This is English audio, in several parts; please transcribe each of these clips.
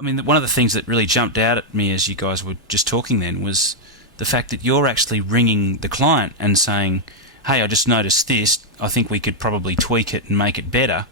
I mean, one of the things that really jumped out at me as you guys were just talking then was the fact that you're actually ringing the client and saying, hey, I just noticed this, I think we could probably tweak it and make it better.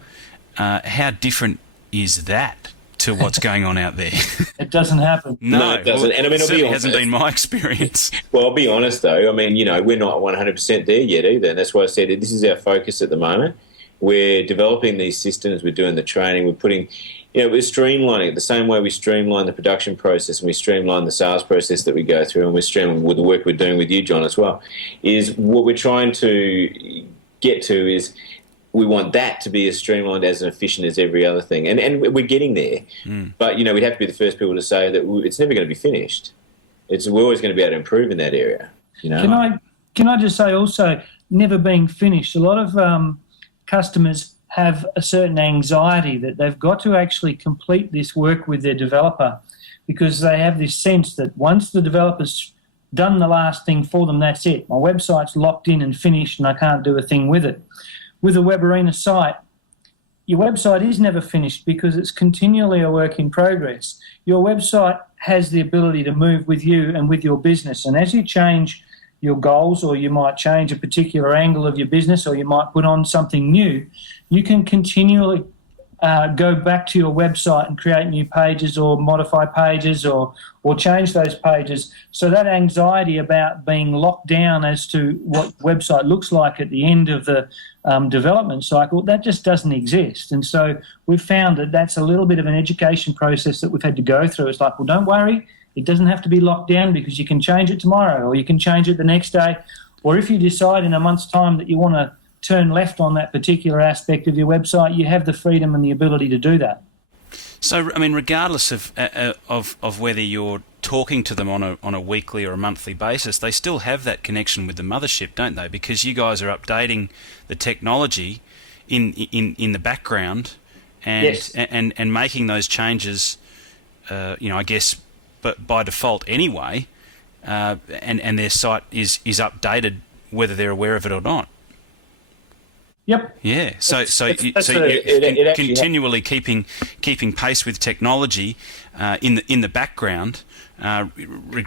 How different is that to what's going on out there? It doesn't happen. No, it doesn't. And I mean, it certainly hasn't been my experience. Well, I'll be honest though. I mean, we're not 100% there yet either. And that's why I said this is our focus at the moment. We're developing these systems. We're doing the training. We're putting, we're streamlining it the same way we streamline the production process and we streamline the sales process that we go through, and we're streamlining with the work we're doing with you, John, as well. Is what we're trying to get to is we want that to be as streamlined as and efficient as every other thing. And we're getting there. But, we'd have to be the first people to say that it's never going to be finished. We're always going to be able to improve in that area. Can I just say also, never being finished, a lot of customers have a certain anxiety that they've got to actually complete this work with their developer, because they have this sense that once the developer's done the last thing for them, that's it. My website's locked in and finished and I can't do a thing with it. With a Webarena site, your website is never finished because it's continually a work in progress. Your website has the ability to move with you and with your business, and as you change your goals, or you might change a particular angle of your business, or you might put on something new, you can continually go back to your website and create new pages or modify pages or change those pages. So that anxiety about being locked down as to what website looks like at the end of the development cycle, that just doesn't exist. And so we've found that that's a little bit of an education process that we've had to go through. It's like, well, don't worry, it doesn't have to be locked down because you can change it tomorrow, or you can change it the next day. Or if you decide in a month's time that you want to turn left on that particular aspect of your website, you have the freedom and the ability to do that. So, I mean, regardless of whether you're talking to them on a weekly or a monthly basis, they still have that connection with the mothership, don't they? Because you guys are updating the technology in the background and Yes. and making those changes, I guess, but by default anyway, and their site is updated whether they're aware of it or not. Yep. Yeah. So you're continually keeping pace with technology in the background,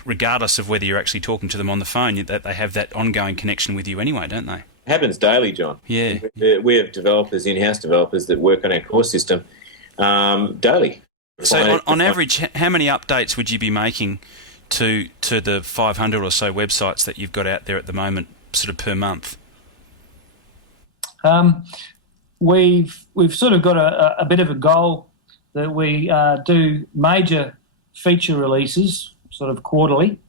regardless of whether you're actually talking to them on the phone. That they have that ongoing connection with you anyway, don't they? It happens daily, John. Yeah. We have developers, in-house developers, that work on our core system daily. So on average, how many updates would you be making to the 500 or so websites that you've got out there at the moment, sort of per month? We've sort of got a bit of a goal that we do major feature releases sort of quarterly,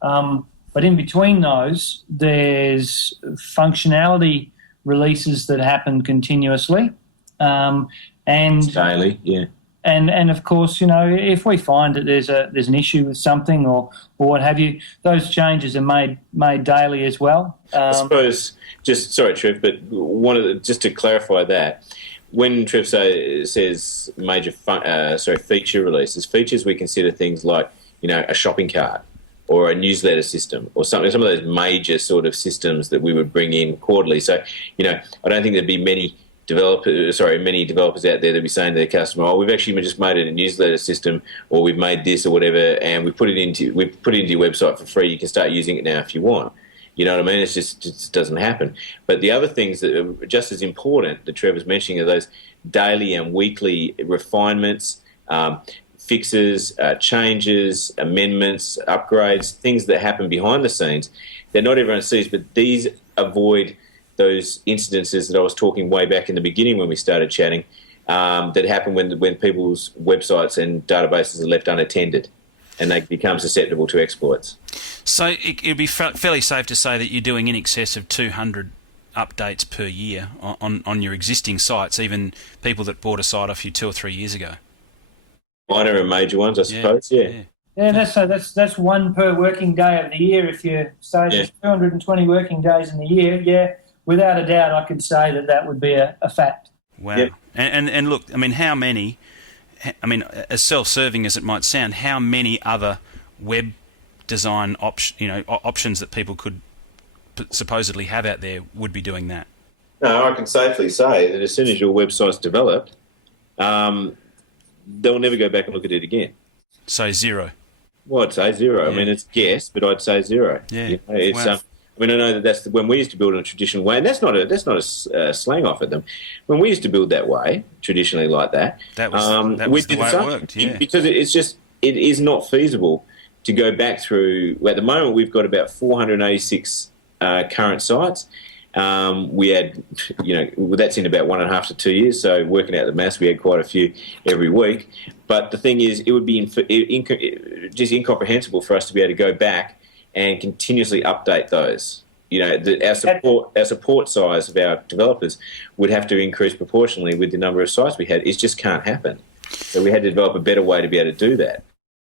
but in between those there's functionality releases that happen continuously, and Daily, yeah. And of course, if we find that there's an issue with something or what have you, those changes are made daily as well. I suppose, sorry, Trev, but just to clarify that, when Trev says major feature releases, features we consider things like a shopping cart or a newsletter system or some of those major sort of systems that we would bring in quarterly. So I don't think there'd be many developers out there that be saying to their customer, "Oh, we've actually just made it a newsletter system, or we've made this or whatever, and we put it into your website for free. You can start using it now if you want." You know what I mean? It just doesn't happen. But the other things that are just as important that Trevor's mentioning are those daily and weekly refinements, fixes, changes, amendments, upgrades, things that happen behind the scenes that not everyone sees, but these avoid those incidences that I was talking way back in the beginning when we started chatting, that happen when people's websites and databases are left unattended and they become susceptible to exploits. So it'd be fairly safe to say that you're doing in excess of 200 updates per year on your existing sites, even people that bought a site off you 2 or 3 years ago. Minor and major ones, I suppose, yeah. Yeah, that's one per working day of the year. If you say there's 220 working days in the year, without a doubt, I could say that would be a fact. Wow. Yep. And look, I mean, how many? I mean, as self-serving as it might sound, how many other web design options that people could supposedly have out there would be doing that? No, I can safely say that as soon as your website's developed, they'll never go back and look at it again. So 0. Well, I'd say 0. Yeah. I mean, it's guess, but I'd say 0. Yeah. You know, it's, Wow. I mean, I know that's when we used to build in a traditional way, and that's not a slang off at them. When we used to build that way, traditionally like that, That was we the did way it same. worked, yeah. Because it is not feasible to go back through. Well, at the moment, we've got about 486 current sites. We had, that's in about 1.5 to 2 years. So working out the maths, we had quite a few every week. But the thing is, it would be just incomprehensible for us to be able to go back and continuously update those. Our support size of our developers would have to increase proportionally with the number of sites we had. It just can't happen. So we had to develop a better way to be able to do that.